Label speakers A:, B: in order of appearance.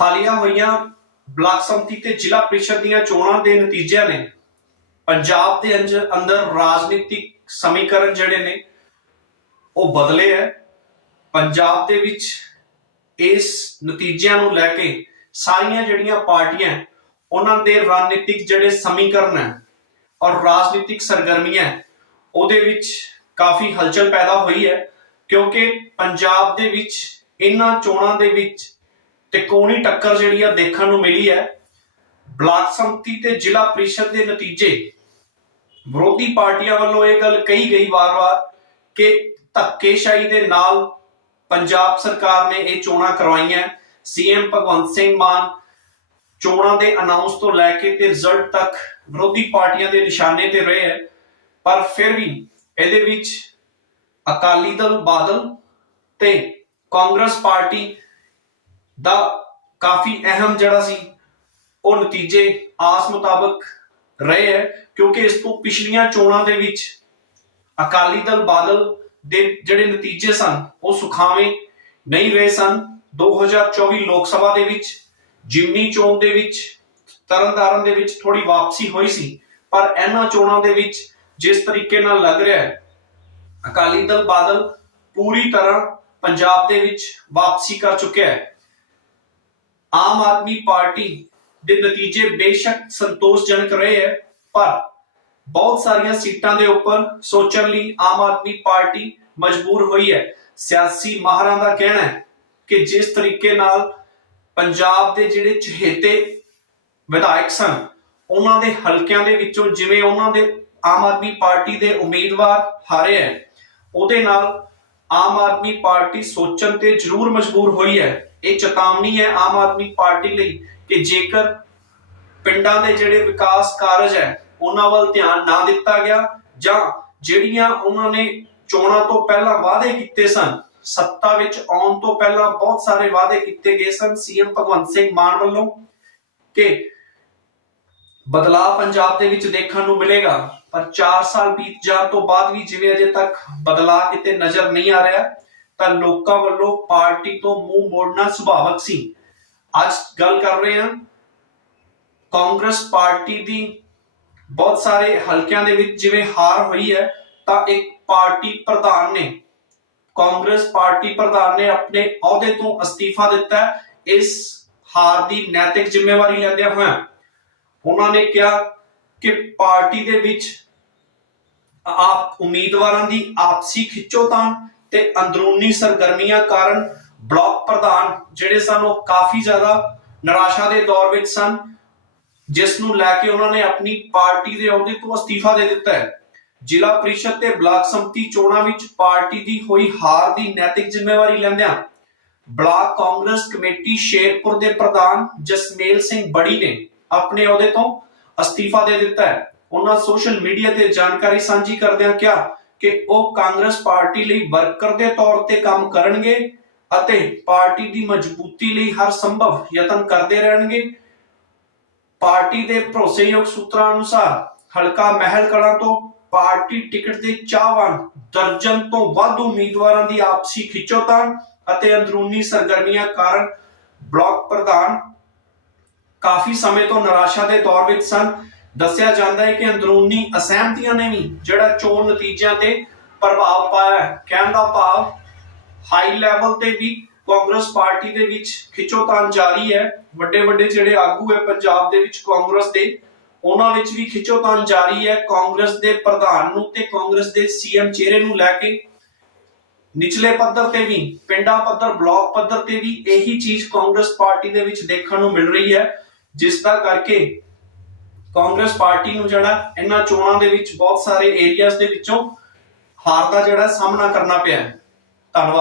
A: ਹਾਲੀਆ ਹੋਈਆਂ ਬਲਾਕ ਸੰਮਤੀ ਤੇ ਜ਼ਿਲ੍ਹਾ ਪ੍ਰੀਸ਼ਦ ਦੀਆਂ ਚੋਣਾਂ ਦੇ ਨਤੀਜਿਆਂ ਨੇ ਪੰਜਾਬ ਦੇ ਅੰਦਰ ਰਾਜਨੀਤਿਕ ਸਮੀਕਰਨ ਜਿਹੜੇ ਨੇ, ਉਹ ਬਦਲੇ ਹੈ। ਪੰਜਾਬ ਦੇ ਵਿੱਚ ਇਸ ਨਤੀਜਿਆਂ ਨੂੰ ਲੈ ਕੇ ਸਾਰੀਆਂ ਜਿਹੜੀਆਂ ਪਾਰਟੀਆਂ ਉਹਨਾਂ ਦੇ ਰਣਨੀਤਿਕ ਜਿਹੜੇ ਸਮੀਕਰਨ ਹੈ ਔਰ ਰਾਜਨੀਤਿਕ ਸਰਗਰਮੀਆਂ ਉਹਦੇ ਵਿੱਚ ਕਾਫੀ ਹਲਚਲ ਪੈਦਾ ਹੋਈ ਹੈ ਕਿਉਂਕਿ ਪੰਜਾਬ ਦੇ ਵਿੱਚ ਇਹਨਾਂ ਚੋਣਾਂ ਦੇ ਵਿੱਚ ਤਿਕੋਣੀ ਟੱਕਰ ਜਿਹੜੀ ਆ ਦੇਖਣ ਨੂੰ ਮਿਲੀ ਹੈ। ਬਲਾਕ ਸੰਮਤੀ ਤੇ ਜ਼ਿਲ੍ਹਾ ਪ੍ਰੀਸ਼ਦ ਦੇ ਨਤੀਜੇ। ਵਿਰੋਧੀ ਪਾਰਟੀਆਂ ਵੱਲੋਂ ਇਹ ਗੱਲ ਕਹੀ ਗਈ ਵਾਰ-ਵਾਰ ਕਿ ਧੱਕੇਸ਼ਾਹੀ ਦੇ ਨਾਲ ਪੰਜਾਬ ਸਰਕਾਰ ਨੇ ਇਹ ਚੋਣਾਂ ਕਰਵਾਈਆਂ। ਸੀਐਮ ਭਗਵੰਤ ਸਿੰਘ ਮਾਨ ਚੋਣਾਂ ਦੇ ਅਨਾਉਂਸ ਤੋਂ ਲੈ ਕੇ ਤੇ ਰਿਜ਼ਲਟ ਤੱਕ ਵਿਰੋਧੀ ਪਾਰਟੀਆਂ ਦੇ ਨਿਸ਼ਾਨੇ ਤੇ ਰਹੇ ਹੈ। ਪਰ ਫਿਰ ਵੀ ਇਹਦੇ ਵਿੱਚ ਅਕਾਲੀ ਦਲ ਬਾਦਲ ਤੇ ਕਾਂਗਰਸ ਪਾਰਟੀ ਦਾ ਕਾਫੀ ਅਹਿਮ ਜਿਹੜਾ ਸੀ, ਉਹ ਨਤੀਜੇ ਆਸ ਮੁਤਾਬਕ ਰਹੇ ਹੈ, ਕਿਉਂਕਿ ਇਸ ਤੋਂ ਪਿਛਲੀਆਂ ਚੋਣਾਂ ਦੇ ਵਿੱਚ ਅਕਾਲੀ ਦਲ ਬਾਦਲ ਦੇ ਜਿਹੜੇ ਨਤੀਜੇ ਸਨ, ਉਹ ਸੁਖਾਵੇਂ ਨਹੀਂ ਰਹੇ ਸਨ। 2024 ਲੋਕ ਸਭਾ ਦੇ ਵਿੱਚ, ਜਿਮਨੀ ਚੋਣ ਦੇ ਵਿੱਚ, ਤਰਨਤਾਰਨ ਦੇ ਵਿੱਚ ਥੋੜੀ ਵਾਪਸੀ ਹੋਈ ਸੀ, ਪਰ ਇਹਨਾਂ ਚੋਣਾਂ ਦੇ ਵਿੱਚ ਜਿਸ ਤਰੀਕੇ ਨਾਲ ਲੱਗ ਰਿਹਾ ਹੈ, ਅਕਾਲੀ ਦਲ ਬਾਦਲ ਪੂਰੀ ਤਰ੍ਹਾਂ ਪੰਜਾਬ ਦੇ ਵਿੱਚ ਵਾਪਸੀ ਕਰ ਚੁੱਕਿਆ ਹੈ। ਆਮ ਆਦਮੀ ਪਾਰਟੀ ਦੇ ਨਤੀਜੇ ਬੇਸ਼ੱਕ ਸੰਤੋਸ਼ਜਨਕ ਰਹੇ ਹੈ, ਪਰ ਬਹੁਤ ਸਾਰੀਆਂ ਸੀਟਾਂ ਦੇ ਉੱਪਰ ਸੋਚਣ ਲਈ ਆਮ ਆਦਮੀ ਪਾਰਟੀ ਮਜਬੂਰ ਹੋਈ ਹੈ। ਸਿਆਸੀ ਮਾਹਰਾਂ ਦਾ ਕਹਿਣਾ ਹੈ ਕਿ ਜਿਸ ਤਰੀਕੇ ਨਾਲ ਪੰਜਾਬ ਦੇ ਜਿਹੜੇ ਚਹੇਤੇ ਵਿਧਾਇਕ ਸਨ, ਉਹਨਾਂ ਦੇ ਹਲਕਿਆਂ ਦੇ ਵਿੱਚੋਂ ਜਿਵੇਂ ਉਹਨਾਂ ਦੇ ਆਮ ਆਦਮੀ ਪਾਰਟੀ ਦੇ ਉਮੀਦਵਾਰ ਹਾਰੇ ਹੈ, ਉਹਦੇ ਨਾਲ ਆਮ ਆਦਮੀ ਪਾਰਟੀ ਸੋਚਣ ਤੇ ਜ਼ਰੂਰ ਮਜਬੂਰ ਹੋਈ ਹੈ। ਇਹ ਚੇਤਾਵਨੀ ਹੈ ਆਮ ਆਦਮੀ ਪਾਰਟੀ ਲਈ ਕਿ ਜੇਕਰ ਪਿੰਡਾਂ ਦੇ ਜਿਹੜੇ ਵਿਕਾਸ ਕਾਰਜ ਹੈ, ਉਹਨਾਂ ਵੱਲ ਧਿਆਨ ਨਾ ਦਿੱਤਾ ਗਿਆ ਜਾਂ ਜਿਹੜੀਆਂ ਉਹਨਾਂ ਨੇ ਚੋਣਾਂ ਤੋਂ ਪਹਿਲਾਂ ਵਾਅਦੇ ਕੀਤੇ ਸਨ, ਸੱਤਾ ਵਿੱਚ ਆਉਣ ਤੋਂ ਪਹਿਲਾਂ ਬਹੁਤ ਸਾਰੇ ਵਾਅਦੇ ਕੀਤੇ ਗਏ ਸਨ ਸੀਐਮ ਭਗਵੰਤ ਸਿੰਘ ਮਾਨ ਵੱਲੋਂ ਕਿ ਬਦਲਾਅ ਪੰਜਾਬ ਦੇ ਵਿੱਚ ਦੇਖਣ ਨੂੰ ਮਿਲੇਗਾ। ਪਰ 4 ਸਾਲ ਬੀਤ ਜਾਣ ਤੋਂ ਬਾਅਦ ਵੀ ਜਿਵੇਂ ਅਜੇ ਤੱਕ ਬਦਲਾਅ ਕਿਤੇ ਨਜ਼ਰ ਨਹੀਂ ਆ ਰਿਹਾ, ਤਾਂ ਲੋਕਾਂ ਵੱਲੋਂ ਪਾਰਟੀ ਤੋਂ ਮੂੰਹ ਮੋੜਨਾ ਸੁਭਾਵਕ ਸੀ। ਅੱਜ ਗੱਲ ਕਰ ਰਹੇ ਹਾਂ, ਕਾਂਗਰਸ ਪਾਰਟੀ ਦੀ ਬਹੁਤ ਸਾਰੇ ਹਲਕਿਆਂ ਦੇ ਵਿੱਚ ਜਿਵੇਂ ਹਾਰ ਹੋਈ ਹੈ, ਤਾਂ ਇੱਕ ਪਾਰਟੀ ਪ੍ਰਧਾਨ ਨੇ, ਕਾਂਗਰਸ ਪਾਰਟੀ ਪ੍ਰਧਾਨ ਨੇ ਆਪਣੇ ਅਹੁਦੇ ਤੋਂ ਅਸਤੀਫਾ ਦਿੱਤਾ ਇਸ ਹਾਰ ਦੀ ਨੈਤਿਕ ਜ਼ਿੰਮੇਵਾਰੀ ਲੈਂਦਿਆਂ ਹੋਇਆ ਉਹਨਾਂ ਨੇ ਕਿਹਾ ਕਿ ਪਾਰਟੀ ਦੇ ਵਿੱਚ ਆਪ ਉਮੀਦਵਾਰਾਂ ਦੀ ਆਪਸੀ ਖਿੱਚੋਤਾਣ ਤੇ ਅੰਦਰੂਨੀ ਸਰਗਰਮੀਆਂ ਕਾਰਨ ਬਲਾਕ ਪ੍ਰਧਾਨ ਜਿਹੜੇ ਸਨ ਉਹ ਕਾਫੀ ਜ਼ਿਆਦਾ ਨਿਰਾਸ਼ਾ ਦੇ ਦੌਰ ਵਿੱਚ ਸਨ, ਜਿਸ ਨੂੰ ਲੈ ਕੇ ਉਹਨਾਂ ਨੇ ਆਪਣੀ ਪਾਰਟੀ ਦੇ ਅਹੁਦੇ ਤੋਂ ਅਸਤੀਫਾ ਦੇ ਦਿੱਤਾ ਹੈ। ਜ਼ਿਲ੍ਹਾ ਪ੍ਰੀਸ਼ਦ ਤੇ ਬਲਾਕ ਸੰਮਤੀ ਚੋਣਾਂ ਵਿੱਚ ਪਾਰਟੀ ਦੀ ਹੋਈ ਹਾਰ ਦੀ ਨੈਤਿਕ ਜ਼ਿੰਮੇਵਾਰੀ ਲੈਂਦਿਆਂ ਬਲਾਕ ਕਾਂਗਰਸ ਕਮੇਟੀ ਸ਼ੇਰਪੁਰ ਦੇ ਪ੍ਰਧਾਨ ਜਸਮੇਲ ਸਿੰਘ ਬੜੀ ਨੇ ਆਪਣੇ ਅਹੁਦੇ ਤੋਂ ਅਸਤੀਫਾ ਦੇ ਦਿੱਤਾ ਹੈ। ਉਹਨਾਂ ਸੋਸ਼ਲ ਮੀਡੀਆ ਤੇ ਜਾਣਕਾਰੀ ਸਾਂਝੀ ਕਰਦਿਆਂ ਕਿਹਾ ਕਿ ਉਹ ਕਾਂਗਰਸ ਪਾਰਟੀ ਲਈ ਵਰਕਰ ਦੇ ਤੌਰ ਤੇ ਕੰਮ ਕਰਨਗੇ ਅਤੇ ਪਾਰਟੀ ਦੀ ਮਜ਼ਬੂਤੀ ਲਈ ਹਰ ਸੰਭਵ ਯਤਨ ਕਰਦੇ ਰਹਿਣਗੇ। ਪਾਰਟੀ ਦੇ ਭਰੋਸੇਯੋਗ ਸੂਤਰਾਂ ਅਨੁਸਾਰ ਹਲਕਾ ਮਹਿਲ ਕਲਾਂ ਤੋਂ ਪਾਰਟੀ ਟਿਕਟ ਦੇ ਚਾਹਵਾਨ ਦਰਜਨ ਤੋਂ ਵੱਧ ਉਮੀਦਵਾਰਾਂ ਦੀ ਆਪਸੀ ਖਿੱਚੋਤਾਣ ਅਤੇ ਅੰਦਰੂਨੀ ਸਰਗਰਮੀਆਂ ਕਾਰਨ ਬਲਾਕ ਪ੍ਰਧਾਨ ਕਾਫੀ ਸਮੇਂ ਤੋਂ ਨਿਰਾਸ਼ਾ ਦੇ ਦੌਰ ਵਿੱਚ ਸਨ। ਦੱਸਿਆ ਜਾਂਦਾ ਹੈ ਕਿ ਅੰਦਰੂਨੀ ਅਸਹਿਮਤੀਆਂ ਨੇ ਵੀ ਜਿਹੜਾ ਚੋਣ ਨਤੀਜਿਆਂ ਤੇ ਪ੍ਰਭਾਵ ਪਾਇਆ ਹੈ, ਕਹਿਣ ਦਾ ਭਾਵ ਹਾਈ ਲੈਵਲ ਤੇ ਵੀ ਕਾਂਗਰਸ ਪਾਰਟੀ ਦੇ ਵਿੱਚ ਖਿੱਚੋਤਾਣ ਜਾਰੀ ਹੈ। ਵੱਡੇ ਵੱਡੇ ਜਿਹੜੇ ਆਗੂ ਹੈ ਪੰਜਾਬ ਦੇ ਵਿੱਚ ਕਾਂਗਰਸ ਦੇ, ਉਹਨਾਂ ਵਿੱਚ ਵੀ ਖਿੱਚੋਤਾਣ ਜਾਰੀ ਹੈ। ਕਾਂਗਰਸ ਦੇ ਪ੍ਰਧਾਨ ਨੂੰ ਤੇ ਕਾਂਗਰਸ ਦੇ ਸੀਐਮ ਚਿਹਰੇ ਨੂੰ ਲੈ ਕੇ ਨਿਚਲੇ ਪੱਧਰ ਤੇ ਵੀ, ਪਿੰਡਾਂ ਪੱਧਰ, ਬਲਾਕ ਪੱਧਰ ਤੇ ਵੀ ਇਹੀ ਚੀਜ਼ ਕਾਂਗਰਸ ਪਾਰਟੀ ਦੇ ਵਿੱਚ ਦੇਖਣ ਨੂੰ ਮਿਲ ਰਹੀ ਹੈ। ਜਿਸ ਦਾ ਕਰਕੇ ਕਾਂਗਰਸ ਪਾਰਟੀ ਨੂੰ ਜਿਹੜਾ ਇਹਨਾਂ ਚੋਣਾਂ ਦੇ ਵਿੱਚ ਬਹੁਤ ਸਾਰੇ ਏਰੀਆਜ਼ ਦੇ ਵਿੱਚੋਂ ਹਾਰ ਦਾ ਜਿਹੜਾ ਸਾਹਮਣਾ ਕਰਨਾ ਪਿਆ ਹੈ। ਧੰਨਵਾਦ।